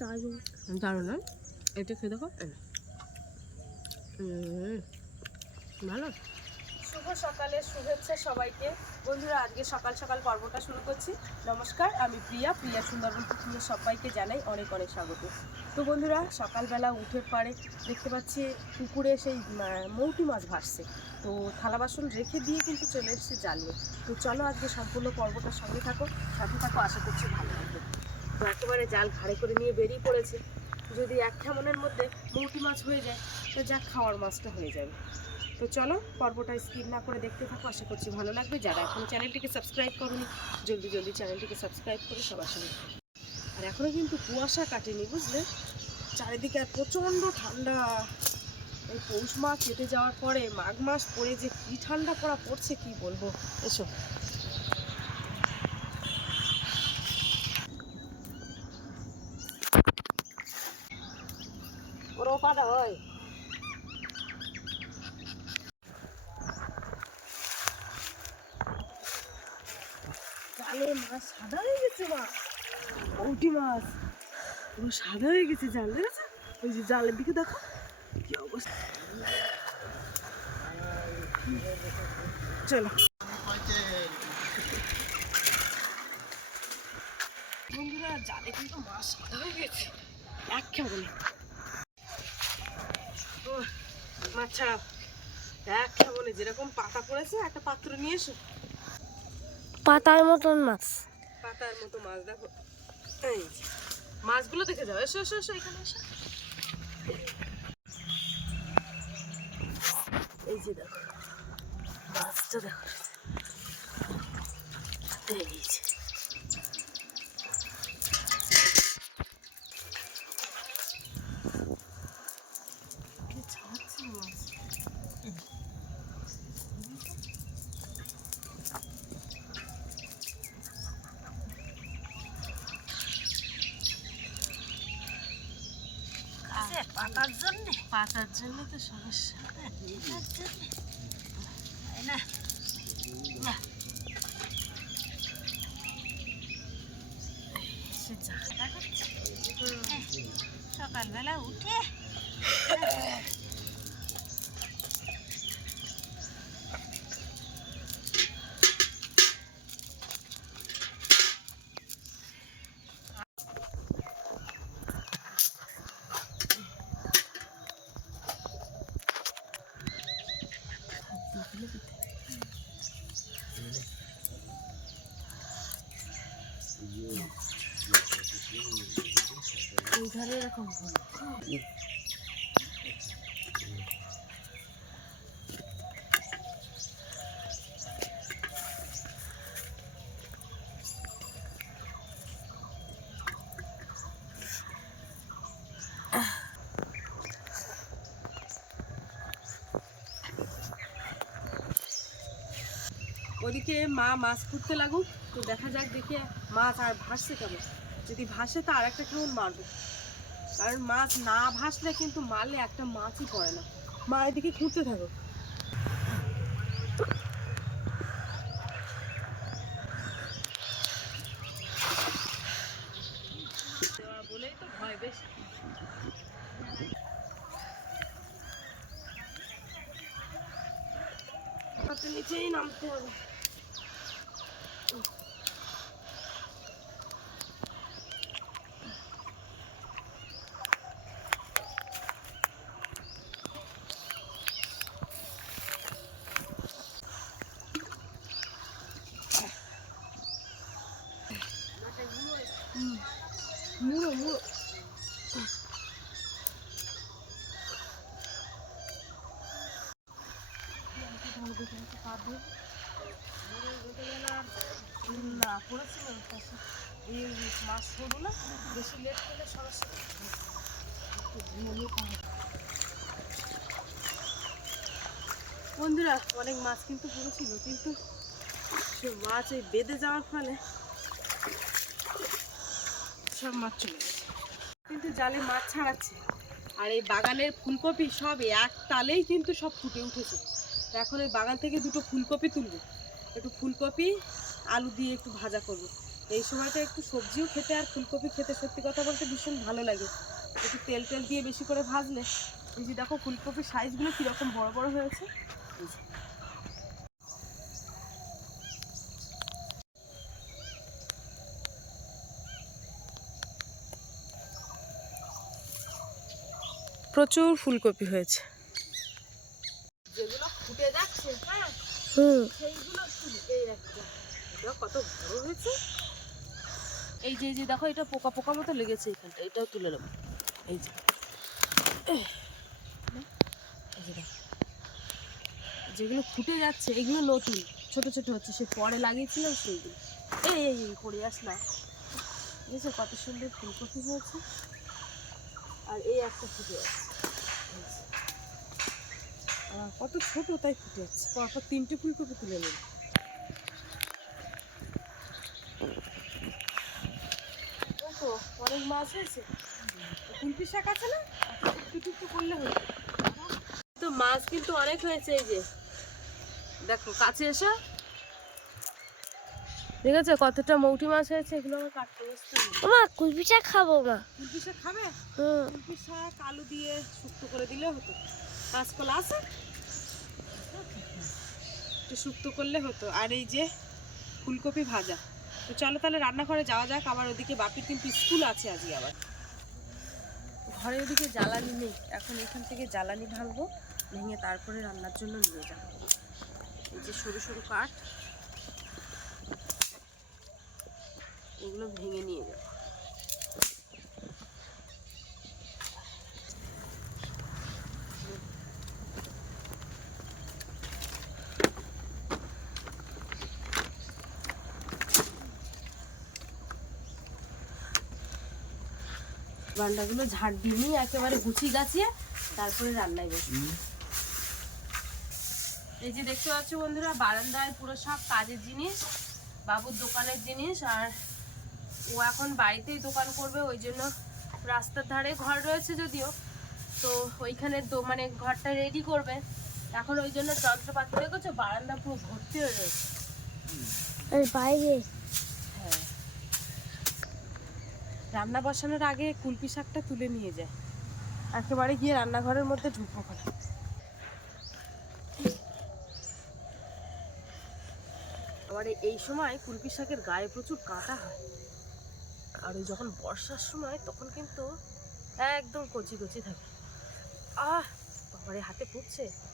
দারুণ। দারুণ না এটা খেয়ে দেখো ভালো? শুভ সকালের শুভেচ্ছা সবাইকে। বন্ধুরা আজকে সকাল সকাল পর্বটা শুরু করছি। নমস্কার আমি প্রিয়া। প্রিয়া সুন্দরবন কুকিংয়ে সবাইকে জানাই অনেক অনেক স্বাগত। তো বন্ধুরা সকালবেলা উঠে পারে দেখতে পাচ্ছি পুকুরে সেই মৌটি মাছ ভাসছে। তো থালা বাসন রেখে দিয়ে কিন্তু চলে এসেছে জাল। তো চলো আজকে সম্পূর্ণ পর্বটার সঙ্গে থাকো সাথে থাকো আশা করছি ভালো লাগবে। একেবারে জাল ঘাড়ে করে নিয়ে বেরিয়ে পড়েছে। যদি এক খেমনের মধ্যে মৌটি মাছ হয়ে যায়, তো যা খাওয়ার মাছটা হয়ে যাবে। তো চলো, পর্বটা স্কিপ না করে দেখতে থাকো। আশা করছি ভালো লাগবে। যারা এখন চ্যানেলটিকে সাবস্ক্রাইব করনি, জলদি জলদি চ্যানেলটিকে সাবস্ক্রাইব করে সবার সঙ্গে আর এখনও কিন্তু কুয়াশা কাটেনি, বুঝলে? চারিদিকে আর প্রচণ্ড ঠান্ডা। এই পৌষ মাস কেটে যাওয়ার পরে মাঘ মাস পরে যে কি ঠান্ডা পড়া পড়ছে, কি বলব? এসো ওর ওপাটা হয় জালে মাছ সাদা হয়ে গেছে মা ওটি মাছ পুরো সাদা হয়ে গেছে জাল দেখেছ? ওই যে জালের দিকে দেখো কি অবস্থা। চলো। বন্ধুরা জালে কিন্তু মাছ সাদা হয়ে গেছে। এক মাছ ছাড়াও। এক কেমনে যেরকম পাতা পড়েছে একটা পাত্র নিয়ে এসো। পাতার মতন মাছ। পাতার মতো মাছ দেখো। এই। মাছগুলো দেখে যাও। এসো এসো এসো, এখানে এসো। এই যে দেখো, মাছটা দেখো। এই যে কি ছাড়াচ্ছে মাছ পাতার পাতার জন্য তো সমস্যা করছে। সকালবেলা উঠে ওদিকে মা মাছ খুঁড়তে লাগুক। তো দেখা যাক দেখি মাছ আর ভাসছে কেন। যদি ভাসে তো আর একটা কেমন মারবো? কারণ মাছ না ভাসলে কিন্তু মারলে একটা মাছই পড়ে না। মা, এদিকে খুঁড়তে থাকো। মাছ। বন্ধুরা, অনেক মাছ কিন্তু পড়েছিল, কিন্তু সে মাছ এই বেঁধে যাওয়ার ফলে সব মাছ চলে গেছে। কিন্তু জালে মাছ ছাড়াচ্ছে। আর এই বাগানের ফুলকপি সব এক তালেই কিন্তু সব ফুটে উঠেছে। এখন এই বাগান থেকে দুটো ফুলকপি তুলবো। একটু ফুলকপি আলু দিয়ে একটু ভাজা করব। এই সময়টা একটু সবজিও খেতে আর ফুলকপি খেতে সত্যি কথা বলতে ভীষণ ভালো লাগে। একটু তেল তেল দিয়ে বেশি করে ভাজলে এই যে দেখো ফুলকপির সাইজগুলো কীরকম বড় বড় হয়েছে। প্রচুর ফুলকপি হয়েছে। যেগুলো ফুটে যাচ্ছে হ্যাঁ হুম। সেইগুলো তুলি এই একটা এটা কত হয়েছে? এই যে যে, দেখো, এটা পোকা পোকা মতো লেগেছে এখানটা। এটাও তুলে নেব। এই যে। যেগুলো ফুটে যাচ্ছে, এগুলো নতুন, ছোট ছোট হচ্ছে। সে পরে লাগিয়েছিলাম সেইগুলো এই এই এই করে আস না। বুঝেছ কত সুন্দর ফুলকপি হয়েছে? আর এই একটা ফুটে আছে। কত ছোট তাই ফুটে যাচ্ছে পরপর তিনটে ফুলকপি তুলে নেব ও তো অনেক মাছ হয়েছে? কুলপি শাক আছে না? একটু একটু করলে হতো তো মাছ কিন্তু অনেক হয়েছে এই যে। দেখো কাছে এসো। ঠিক আছে কতটা মৌটি মাছ হয়েছে? এগুলো আমার কাটতে বসতে। মা কুলপি চা খাব মা কুলপি শাক খাবে? কুলপি শাক আলু দিয়ে শুক্তো করে দিলে হতো। কাঁচকলা আছে? একটু শুক্তো করলে হতো। আর এই যে ফুলকপি ভাজা। তো চলো তাহলে রান্নাঘরে যাওয়া যাক, আবার ওদিকে বাপির কিন্তু স্কুল আছে আজকে আবার। ঘরে ওদিকে জ্বালানি নেই, এখন এখান থেকে জ্বালানি ঢালবো, ভেঙে তারপরে রান্নার জন্য নিয়ে যাব। এই যে সরু সরু কাঠ, এগুলো ভেঙে নিয়ে যাব। বান্ডাগুলো ঝাড় দিয়ে নিয়ে একেবারে গুছিয়ে গাছিয়ে তারপরে রান্নায় বসি। এই যে দেখতে পাচ্ছ বন্ধুরা বারান্দায় পুরো সব কাজের জিনিস বাবুর দোকানের জিনিস আর ও এখন বাড়িতেই দোকান করবে ওই জন্য রাস্তার ধারে ঘর রয়েছে যদিও। তো ওইখানে দো- মানে ঘরটা রেডি করবে। এখন ওই জন্য যন্ত্রপাতি দেখেছ? বারান্দা পুরো ভর্তি হয়ে রয়েছে। বাইরে হ্যাঁ রান্না বসানোর আগে কুলপি শাকটা তুলে নিয়ে যায়। একেবারে গিয়ে রান্নাঘরের মধ্যে ঢুকবো করে আবার এই- সময় কুলপি শাকের গায়ে প্রচুর কাঁটা হয়। আর ওই যখন বর্ষার সময়, তখন কিন্তু একদম কচি কচি থাকে। আহ, বাবারে, হাতে ফুটছে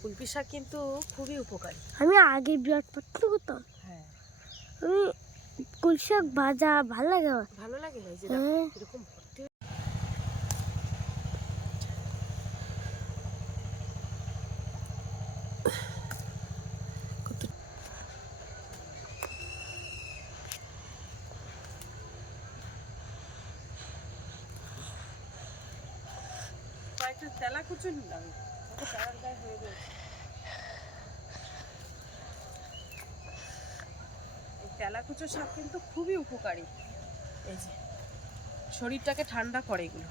কুলপি শাক কিন্তু খুবই উপকারী। আমি আগে বিরাট পড়তে হতাম। হ্যাঁ। আমি কুলপি শাক ভাজা ভালো লাগে আমার। ভালো লাগে এই যে। দেখো কীরকম ভর্তি কয়েকটা তেলা কুচো নিলাম। তেলাকুচো শাক কিন্তু খুবই উপকারী। এই যে, শরীরটাকে ঠান্ডা করে এগুলো।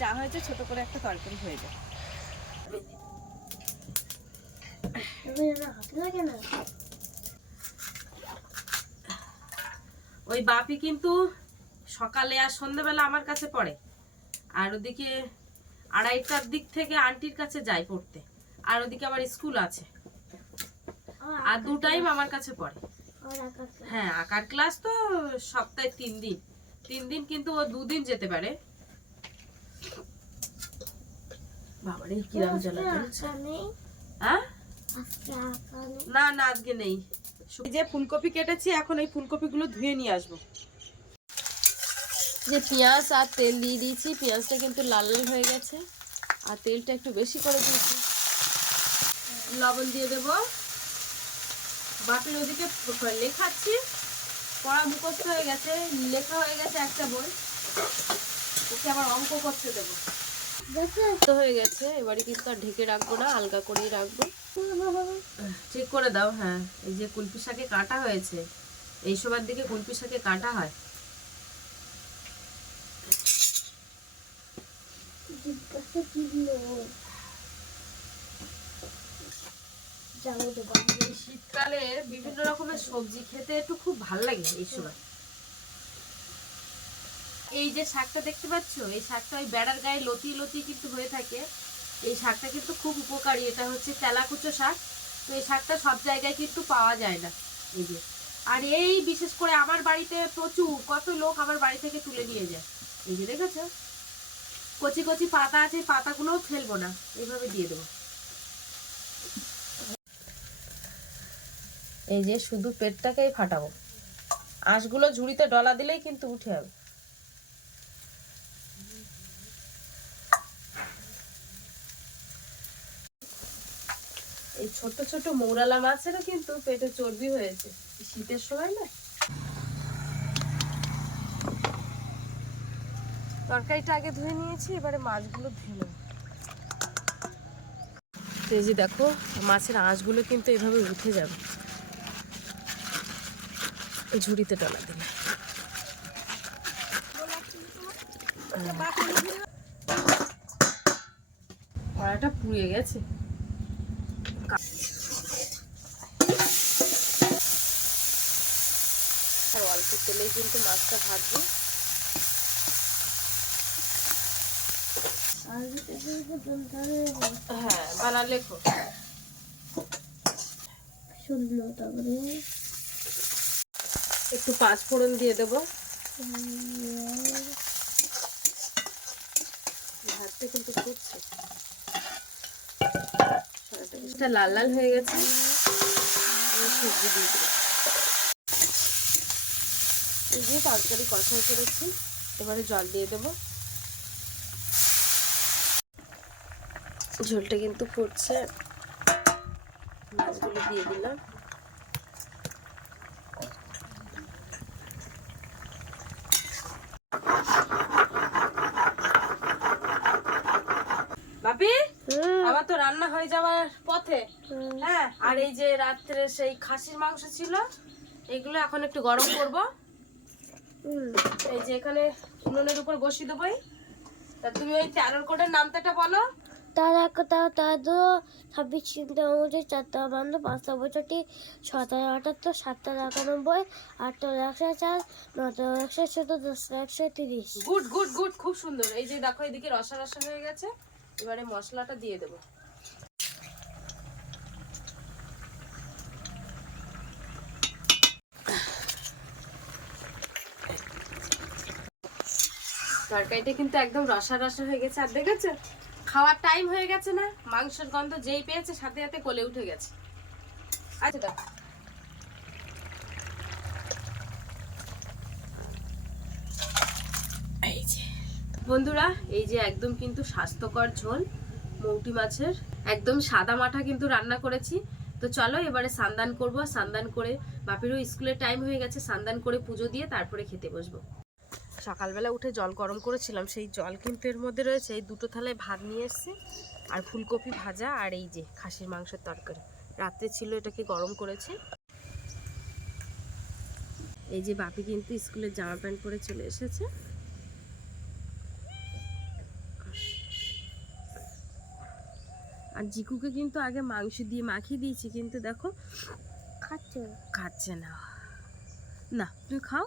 চা হয়েছে ছোট করে একটা তরকারি হয়ে যায়। ওই বাপি কিন্তু সকালে আর সন্ধ্যাবেলা আমার কাছে পড়ে। আর ওদিকে আড়াইটার দিক থেকে আন্টির কাছে যায় পড়তে। আর ওদিকে আমার স্কুল আছে। আর দু টাইম আমার কাছে পড়ে। হ্যাঁ আঁকার ক্লাস তো সপ্তাহে তিন দিন। তিন দিন কিন্তু ও দুদিন যেতে পারে। বাবারে কিরাম জ্বালা হ্যাঁ? না না আজকে নেই। যে ফুলকপি কেটেছি এখন এই ফুলকপিগুলো ধুয়ে নিয়ে আসব। যে পেঁয়াজ আর তেল দিয়ে দিয়েছি, পেঁয়াজটা কিন্তু লাল লাল হয়ে গেছে। আর তেলটা একটু বেশি করে দিয়েছি। লবণ দিয়ে দেবো। বাপির ওদিকে লেখাচ্ছি। পড়া মুখস্থ হয়ে গেছে। লেখা হয়ে গেছে একটা বই। ওকে আবার অঙ্ক করতে দেবো। তো হয়ে গেছে। এবারে কিন্তু আর ঢেকে রাখব না, আলগা করেই রাখব। ঠিক করে দাও হ্যাঁ। এই যে কুলপি শাকে কাটা হয়েছে, এই সবার দিকে কুলপি শাকে কাটা হয় এই শীতকালে বিভিন্ন রকমের সবজি খেতে একটু খুব ভালো লাগে এই সময়। এই যে শাকটা দেখতে পাচ্ছ, এই শাকটা ওই বেড়ার গায়ে লতি লতি কিন্তু হয়ে থাকে। এই শাকটা কিন্তু খুব উপকারী, এটা হচ্ছে তেলাকুচো শাক। তো এই শাকটা সব জায়গায় কিন্তু পাওয়া যায় না। এই যে, আর এই বিশেষ করে আমার বাড়িতে প্রচুর, কত লোক আমার বাড়ি থেকে তুলে নিয়ে যায়। এই যে দেখেছ? কচি কচি পাতা আছে পাতাগুলোও ফেলব না, এইভাবে দিয়ে দেবো। এই যে শুধু পেটটাকেই ফাটাবো। আঁশগুলো ঝুড়িতে ডলা দিলেই কিন্তু উঠে যাবে। এই ছোট ছোট মৌরালা মাছেরও কিন্তু পেটে চর্বি হয়েছে। শীতের সময় না? তরকারিটা আগে ধুয়ে নিয়েছি, এবারে মাছগুলো ধুয়ে নেব। যে দেখো, মাছের আঁশগুলো কিন্তু এভাবে উঠে যাবে। ঝুড়িতে ডলা দিলে কড়াটা পুড়িয়ে গেছে। আর অল্প তেলেই কিন্তু মাছটা ভাজবো। হ্যাঁ বানালে খুব শুনলো তারপরে। একটু পাঁচ ফোড়ন দিয়ে দেবো। ভাতটা কিন্তু ফুটছে। এটা লাল লাল হয়ে গেছে। সবজি দিয়ে দেবো। এই যে তরকারি কষাই করেছি এবারে জল দিয়ে দেবো। ঝোলটা কিন্তু ফুটছে। মাছগুলো দিয়ে দিলাম বাপি আমার হয়ে যাওয়ার পথে হ্যাঁ আর এই যে রাত্রে সেই খাসির মাংস ছিল এগুলো এখন একটু গরম করব। এই যে এখানে উনুনের উপর বসিয়ে দেবোই তা তুমি ওই তেরোর কোটের নামটাটা বলো। তারা কথা তাদের ছাব্বিশ চিন্তা অনুযায়ী চারটা পাঁচটা বছরটি ছটা আটাত্তর সাতটা একানব্বই আটটা একশো চার নটা একশো দশটা একশো তিরিশ। গুড গুড গুড খুব সুন্দর। এই যে দেখো এদিকে রসা রসা হয়ে গেছে। এবারে মশলাটা দিয়ে দেবো। তরকারিটা কিন্তু একদম রসা রসা হয়ে গেছে। আর দেখেছ? খাওয়ার টাইম হয়ে গেছে না? মাংসের গন্ধ যেই পেয়েছে, সাথে সাথে কোলে উঠে গেছে। আচ্ছা যে, বন্ধুরা, এই যে একদম কিন্তু স্বাস্থ্যকর ঝোল, মৌটি মাছের। একদম সাদা মাঠা কিন্তু রান্না করেছি। তো চলো, এবারে সান্দান করব। সান্দান করে বাপেরও স্কুলের টাইম হয়ে গেছে। সান্দান করে পুজো দিয়ে তারপরে খেতে বসবো। সকালবেলা উঠে জল গরম করেছিলাম সেই জল কিন্তু এর মধ্যে রয়েছে। এই দুটো থালায় ভাত নিয়ে এসেছি আর ফুলকপি ভাজা আর এই যে খাসির মাংসের তরকারি। রাত্রে ছিল এটাকে গরম করেছে। এই যে বাপি কিন্তু স্কুলের জামা প্যান্ট পরে চলে এসেছে। আর জিকুকে কিন্তু আগে মাংস দিয়ে মাখিয়ে দিয়েছি কিন্তু দেখো খাচ্ছে। খাচ্ছে না। না তুমি খাও।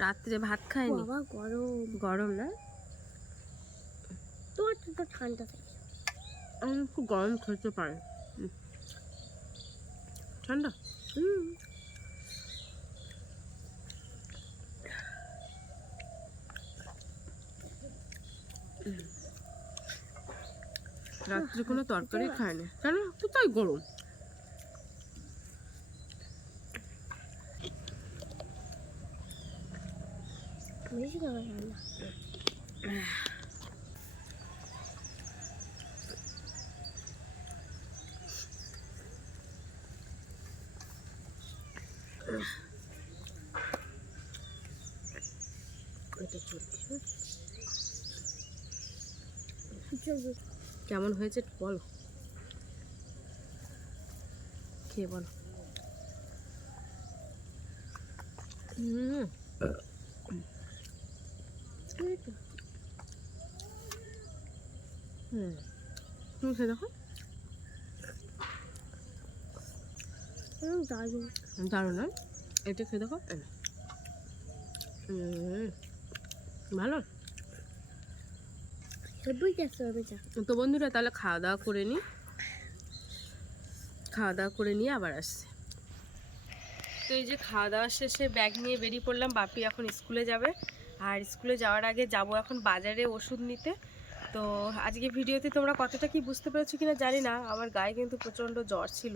রাত্রে ভাত খায়নি? বাবা গরম। গরম না? তোর তো ঠান্ডা থাকে। আমি খুব গরম খেতে পারে। ঠান্ডা? হুম। রাত্রে কোনো তরকারি খায় না কেন কোথায় গরম? কেমন হয়েছে বলো। খেয়ে বলো। হুম এই তো। দারুণ। না এটা খেয়ে দেখো ভালো। তো বন্ধুরা, তাহলে খাওয়া দাওয়া করে নিই খাওয়া দাওয়া করে নিয়ে আবার আসছি। তো এই যে খাওয়া দাওয়া শেষে ব্যাগ নিয়ে বেরিয়ে পড়লাম, বাপি এখন স্কুলে যাবে। আর স্কুলে যাওয়ার আগে যাব এখন বাজারে ওষুধ নিতে। তো আজকে ভিডিওতে তোমরা কতটা কি বুঝতে পেরেছ কিনা জানি না। আমার গায়ে কিন্তু প্রচণ্ড জ্বর ছিল।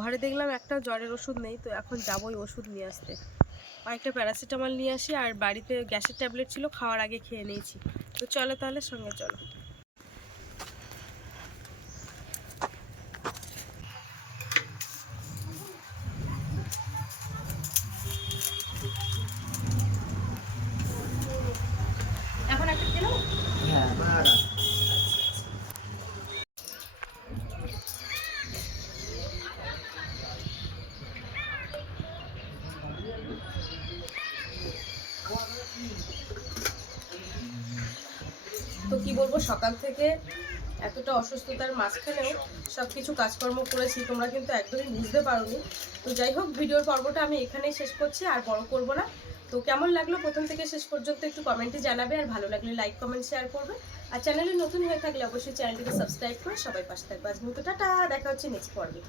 ঘরে দেখলাম একটা জ্বরের ওষুধ নেই, তো এখন যাব ওই ওষুধ নিয়ে আসতে। কয়েকটা প্যারাসিটামল নিয়ে আসি, আর বাড়িতে গ্যাসের ট্যাবলেট ছিল, খাওয়ার আগে খেয়ে নিয়েছি। তো চলো তাহলে সঙ্গে চলো। তো কি বলব, সকাল থেকে এতটা অসুস্থতার মাঝখানেও সব কিছু কাজকর্ম করেছি, তোমরা কিন্তু একদমই বুঝতে পারোনি। তো যাই হোক, ভিডিওর পর্বটা আমি এখানেই শেষ করছি, আর বড় করব না। তো কেমন লাগল প্রথম থেকে শেষ পর্যন্ত একটু কমেন্টে জানাবে, আর ভালো লাগলে লাইক কমেন্ট শেয়ার করবে। আর চ্যানেলে নতুন হয়ে থাকলে অবশ্যই চ্যানেলটিকে সাবস্ক্রাইব করে সবাই পাশে থাকবে। আজ মতো টাটা, দেখা হচ্ছে নেক্সট পর্বে।